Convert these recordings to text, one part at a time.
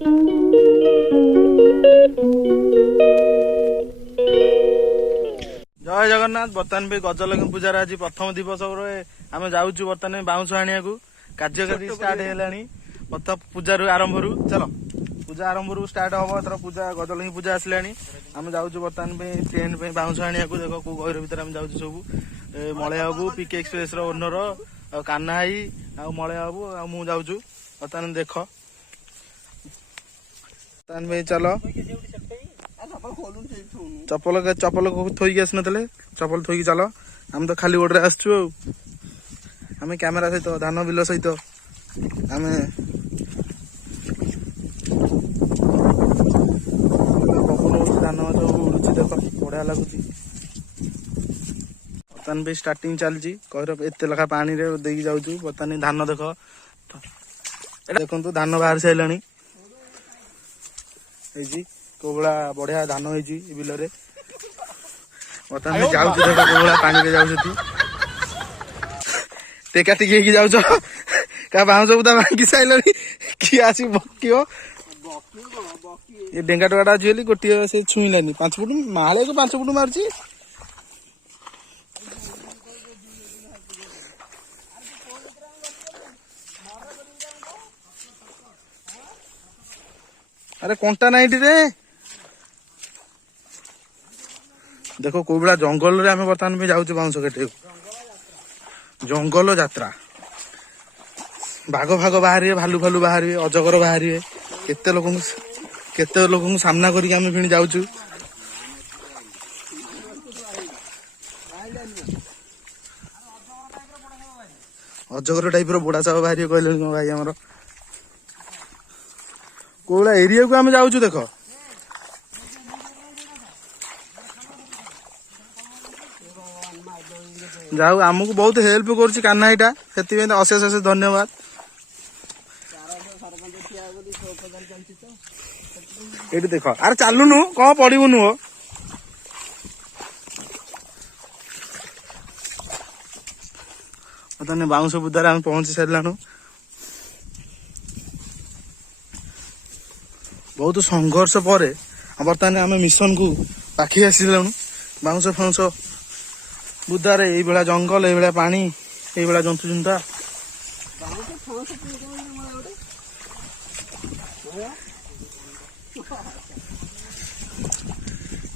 जय जगन्नाथ। बर्तमान भी गजलक्ष्मी पूजार आज प्रथम दिवस आम जाऊँ बर्तमान बाउंश आने कार्यकारी स्टार्ट है पूजार आरंभ चलो पूजा आरंभ स्टार्ट हम एथर पूजा गजलक्ष्मी पूजा आसला आम जाऊँ बर्तमान ट्रेन बाउंश आने देख कौ गहिर भितर आम जाऊँ सब मलय बाबू पिके एक्सप्रेस ओनर कान्हा भाई मलय बाबू मु जाऊँ बर्तमान देख बर्तमान चल चपल चपल थोक आसने चपल थोक चल आम तो खाली गोटे आसचु आम कैमेरा सहित धान बिल सहित आम धान जो उड़ुची देख बढ़िया लगुच बर्तमान भी स्टार्टिंग चलती कहर एत लेखा पानी दे जाऊँ बर्तमान धान देख देखु धान बाहर सारा कौ भाया बढ़िया धान होती बिल बर्तमान जाऊँ देख कौ भाया पानी जाऊँ टेका टिकी जाऊच क्या बाउंश बुदा भांगी सारे किए आस बकियो ये डेंगा टोकाटा अच्छी गोटे से छुईलानी 5 फुट माले को 5 फुट मारुची अरे कंटा नाइट रे देखो कौ भाया जंगल रे आम बर्तमान भी जाऊँ बाउंश काटे जंगल यात्रा बाघ भाग बाहर भालू भालू बाहर अजगर बाहर केते लोक सामना करके आम फिर जाऊँ अजगर टाइप बुढ़ा सब बाहर कहले भाई आमर कौड़ा एरिया को आम जाऊँ देख जाऊ आमको बहुत हेल्प कर कान्हा यहाँ से अशेष अशेष धन्यवाद ये देख अरे चलुनु कौन पड़बुनु बर्तमान बाउंश बुदार आम पहुंची सारू बहुत संघर्ष पर बर्तमान आम मिशन को पाखी आसलु बाउंश फाउंश बुदारे ये जंगल ये पानी ये जंतु जुंता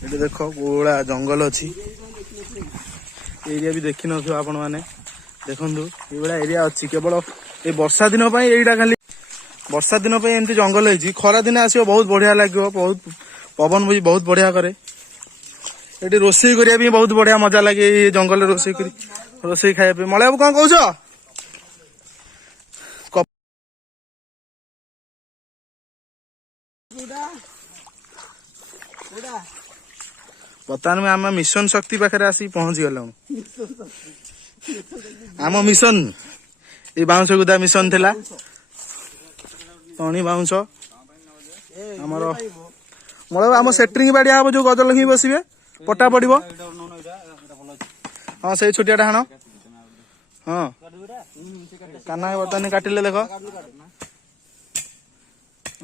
ये देख कोड़ा जंगल अच्छी एरिया भी देखी न आपण मैंने देखु ये एरिया अच्छी केवल ये वर्षा दिन यहीटा खाली वर्षा दिन एमती जंगल है खरा दिन आसो बहुत बढ़िया लगे बहुत पवन भी बहुत बढ़िया करे ये रोसई करिया बहुत बढ़िया मजा लगे ये जंगल रोसई खाया मलय बाबू कौन कौच बर्तमान में आम मिशन शक्ति पाखे आसिक पहुंची गल आम मिशन ये बाउंश गुदा मिशन थिला टणी बाउंश आमर मलय आम सेट्रिंग बाड़िया हम जो गजलक्ष्मी बसवे पटा पड़ो हाँ से छोटिया हाण हाँ कान्हा बर्तमान काटिले देख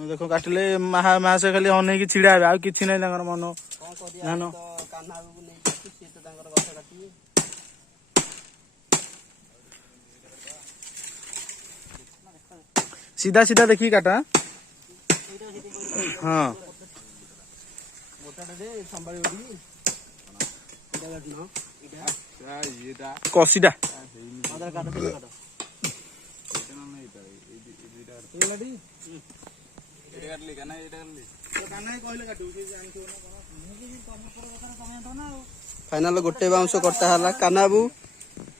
देख काटिले मासे खाली अनेक छिड़ा आ कि ना मन धान सीधा सीधा देखिए काटा हाँ कसीटा फाइनाल गोटे बाउंश करता है कान्हा बाबू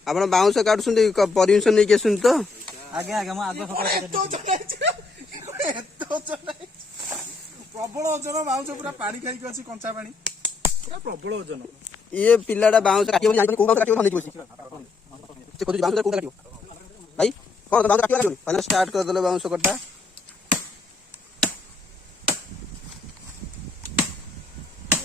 आप बाउंश काटुं परमिशन नहीं आसुन तो आगे आगे प्रबल ओजन बाउंश पूरा पानी खाई अच्छी कंचा पानी पूरा प्रबल ओजन ये पिलाटा बाउंश काटियो जानि को बाउंश काटियो बंद बसी से को बाउंश को काटियो भाई कोन बाउंश काटियो फाइनल स्टार्ट कर देले बाउंश कटा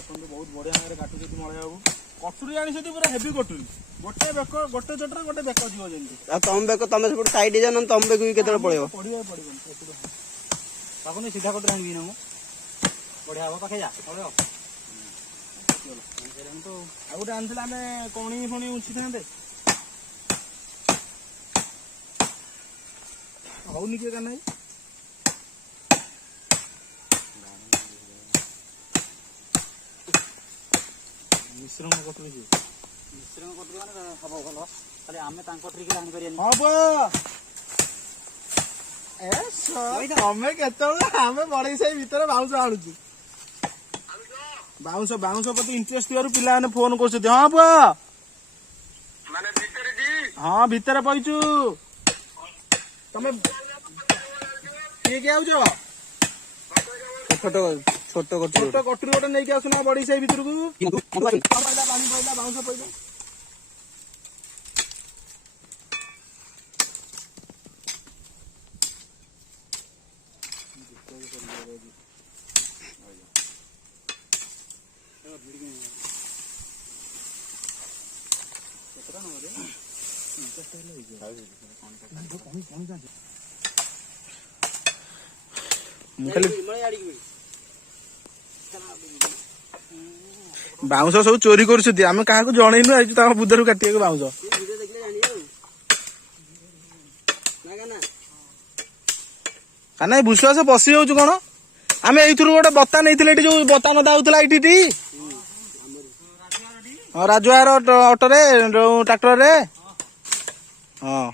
बहुत बढ़िया काटु मलय बाबू कटुरी आनी पूरा हेवी कटुरी गोटे बेक गोटे चटर गोटे बेक जीव जमी तम बेक तुम सब साइड जान तम बेक भी केते पड़े ତାକୁ ସିଧା କଟରେ ଆଣିବି ନା ମୁଁ ବଢିଆ ହବ ପାଖେ ଯା ଆଉ ଗୋଟେ ଆଣିଥିଲେ ଆମେ କଣି ଫଣି ଉଞ୍ଚିଥାନ୍ତେ ହଉନି କିଏ କାନାଇ ମିଶ୍ରଣ କଟୁଛି ମିଶ୍ରଣ କଟରେ ମାନେ ହବ ଭଲ ଖାଲି ଆମେ ତାଙ୍କ ଟ୍ରିକରେ ଆଣିପାରିବାନି ହବ ତମେ କେତେବେଳେ ଆମେ ବଢେଇ ସାହି ଭିତରେ ବାଉଁଶ ଆଣୁଛୁ ବାଉଁଶ ପ୍ରତି ଇଣ୍ଟରେଷ୍ଟ ଥିବାରୁ ପିଲାମାନେ ଫୋନ କରୁଛନ୍ତି ହଁ ପୁଅ ହଁ ଭିତରେ ବଇଛୁ ତମେ କିଏ କିଏ ଆଉଛ ଛୋଟ କଟୁରୀ ଛୋଟ କଟୁରୀ ଗୋଟେ ନେଇକି ଆସୁନା ବଢେଇ ସାହି ଭିତରକୁ ପାଣି ପଇଲା ବାଉଁଶ ପଇଲା ବାଉଁଶ ସବୁ ଚୋରି କରୁଛନ୍ତି ଆମେ କାହାକୁ ଜଣେଇନୁ ଆଇଛୁ ତାଙ୍କ ବୁଧରୁ କାଟିବାକୁ ବାଉଁଶ କାନା ବିଶ୍ୱାସ ବସି ଯାଉଛୁ କଣ ଆମେ ଏଇଥିରୁ ଗୋଟେ ବତା ନେଇଥିଲେ ଏଠି ଯୋଉ ବତା ନଦା ହଉଥିଲା ଏଇଠି ହଁ ରାଜୁଆର ଅଟୋରେ ଯୋଉ ଟ୍ରାକ୍ଟରରେ ହଁ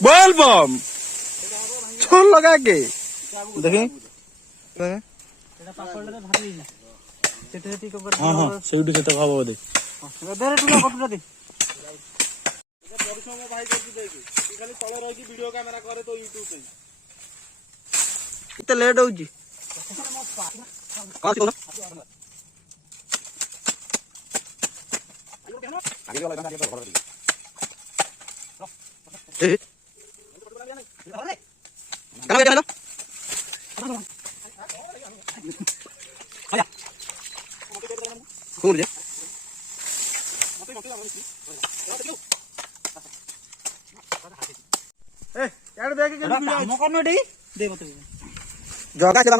बोल बम छोड़ लगा के देखी हाँ हाँ ସେଇଠୁ ସେଟା ହବ ବୋଧେ ପରିଶ୍ରମ ଭାଇ କରୁଛୁ ଦେଖି ଖାଲି ତଳେ ରହିକି ଭିଡିଓ କ୍ୟାମେରା କରେ ତ ୟୁଟ୍ୟୁବ ପାଇଁ କେତେ ଲେଟ୍ ହଉଛି ଜଗା ସେ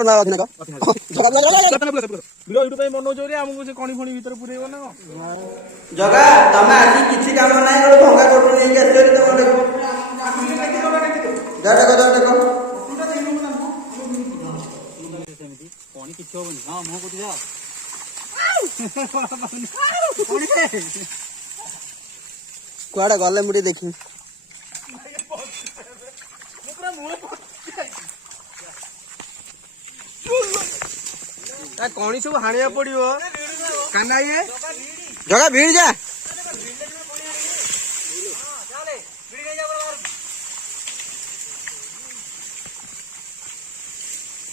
ଭିଡିଓ ୟୁଟ୍ୟୁବ ପାଇଁ ବନଉଛ ଆମକୁ ସେ କଣି ଫଣି ଭିତରେ ପୁରେଇବ ନା କଣ ଜଗା ତମେ ଆଜି କିଛି କାମ ନାହିଁ ଗୋଟେ ଭଙ୍ଗା କଟୁରୀ ନେଇକି ଆସିବ ଦେଖ କଣ କିଛି ହବନି ହଁ ମୁଁ କହୁଛି ଯା କୁଆଡେ ଗଲେ ମୁଁ ଟିକେ ଦେଖିବି କଣି ସବୁ ହାଣିବାକୁ ପଡିବ କାନା ଇଏ ଜଗା ଭିଡ ଯା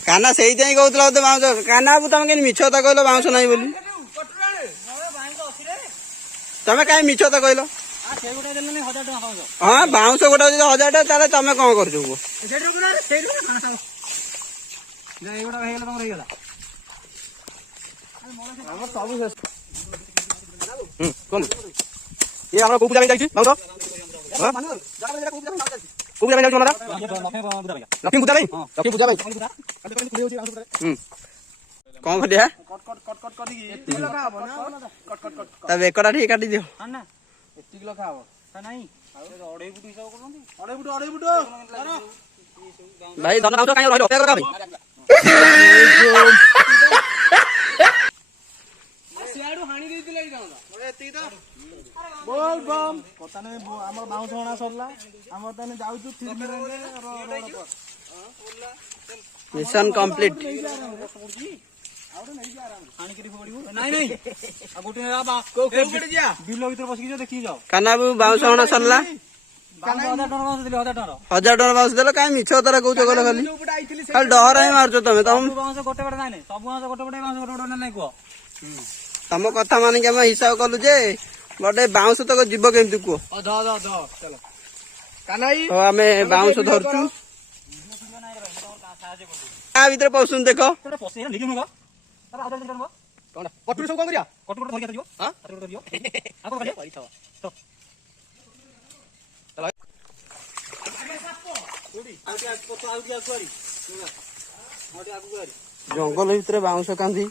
କାନା ସେଇଥିପାଇଁ କହୁଥିଲା ବୋଧେ ବାଉଁଶ କାନା ବାବୁ ତମେ କେମିତି ମିଛ କଥା କହିଲ ବାଉଁଶ ନାହିଁ ବୋଲି ତମେ କାହିଁ ମିଛ କଥା କହିଲ ହଁ ବାଉଁଶ ଗୋଟେ ଯଦି 1000 ଟଙ୍କା ତାହେଲେ ତମେ କଣ କରୁଛ କୁହ ସବୁ ଶେଷ ଇଏ ଆମର କୋଉ ପୂଜା ପାଇଁ ଯାଇଛି ବାଉଁଶ କୋଉ ପୂଜା ପାଇଁ ଯାଉଛି ଲକ୍ଷ୍ମୀ ପୂଜା ପାଇଁ ଲକ୍ଷ୍ମୀ ପୂଜା ପାଇଁ କଣ କରିବା ତା ବେକଟା ଟିକେ କାଟିଦିଅ ଏତିକି ଲଖା ହବ ଭାଇ ଧନ ଖାଉଛ କାହିଁ ରହିଲ ଅପେକ୍ଷା କର ଭାଇ बोल बम पता नहीं हमर बाउंस होना सरला हम तने जाउछु मिशन कंप्लीट काना बाबू बाउंस होना सरला 1000 टଙ୍କା बाउंस देलो काहे मिछ तरा कहउछ कहलो खाली खाली डहरा ही मारछ तमे तम तम कथा माने के हम हिसाब कलु जे बडे बाउंस तक जीव केमती कुओ तो आमे बाउंस धरछु आ भीतर पसुन देखो କଟୁରୀ ସବୁ କଣ କରିବା? କଟୁରୀ ଧରିକି ଯିବ ହଁ କଟୁରୀ ଧରିବ ଆଉ କଣ କରିବା କରିଥାଅ। ଜଙ୍ଗଲ ଭିତରେ ବାଉଁଶ କାନ୍ଦି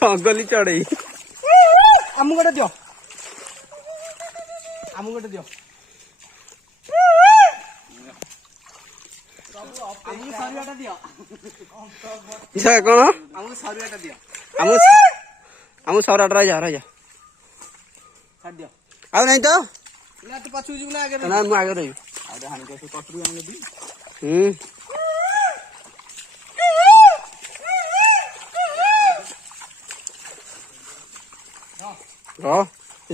ଜଙ୍ଗଲି ଚଢେଇ ଆମକୁ ଗୋଟେ ଦିଅ ଆମକୁ ଗୋଟେ ଦିଅ କଣ ଆମକୁ ସରୁଆଟା ଦିଅ ଆମକୁ ସରୁଆଟା ରହିଯା ରହିଯା ଦିଅ ଆଉ ନାଇଁ ତ ତୁ ପଛକୁ ଯିବୁ ନା ଆଗରେ? ନା ମୁଁ ଆଗରେ ରହିବି।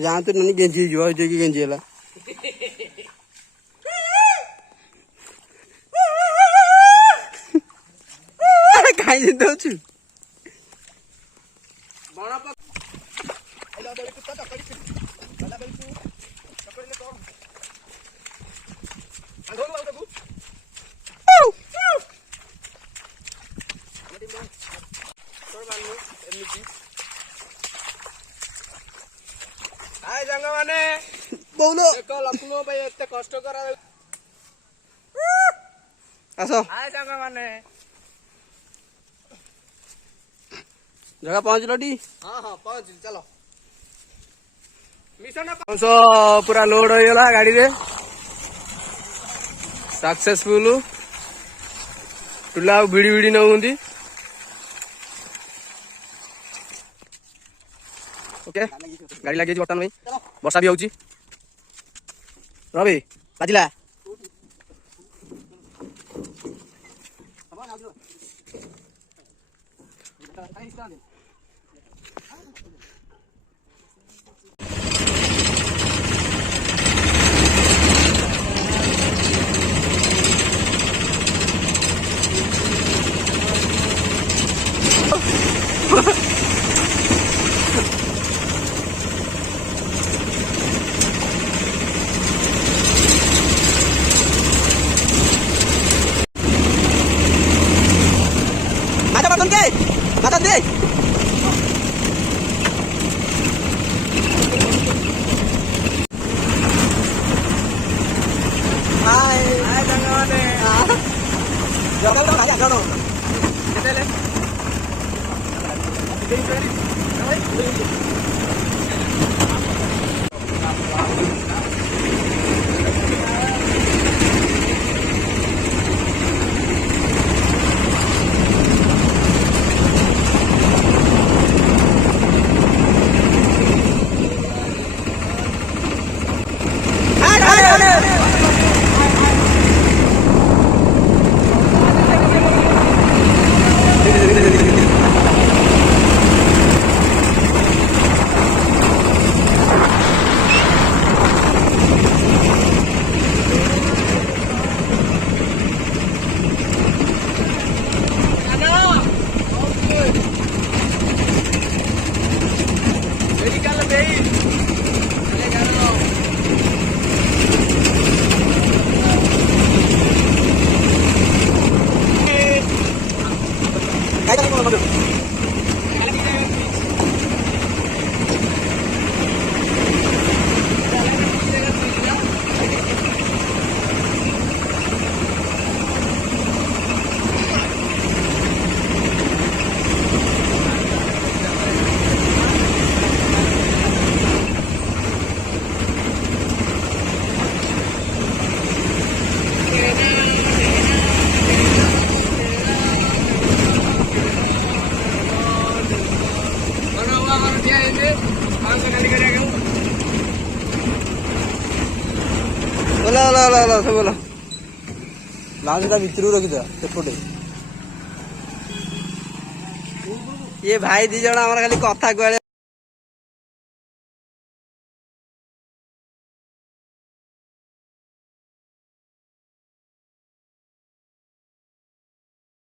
ଯାଆନ୍ତୁ ନାନୀ ଗେଞ୍ଜି ହେଇଯିବ ଯାଇକି ଗେଞ୍ଜି ହେଲା। କାଇଁ ଦଉଛୁ ସାଙ୍ଗ ମାନେ ବୋଉଲ ଲକ୍ଷ୍ମଣ ପାଇଁ ଏତେ କଷ୍ଟ କରା ଆସ ସାଙ୍ଗ ମାନେ ଜାଗା ପହଞ୍ଚିଲ ଟି? ହଁ ପହଞ୍ଚିଲି ଚାଲ। ପୁରା ଲୋଡ ହେଇଗଲା ଗାଡିରେ ସକ୍ସେସଫୁଲ। ଟୁଲା ଆଉ ଭିଡି ଭିଡି ନଉଛନ୍ତି। ଓକେ ଗାଡି ଲାଗିଯାଇଛି ବର୍ତ୍ତମାନ ଭାଇ ବର୍ଷା ବି ହଉଛି। ରବି ବାଜିଲା মাথা দে बोला लाउंजटा भितर रखिद सेपटे ये भाई दी जण खाली कथा कहले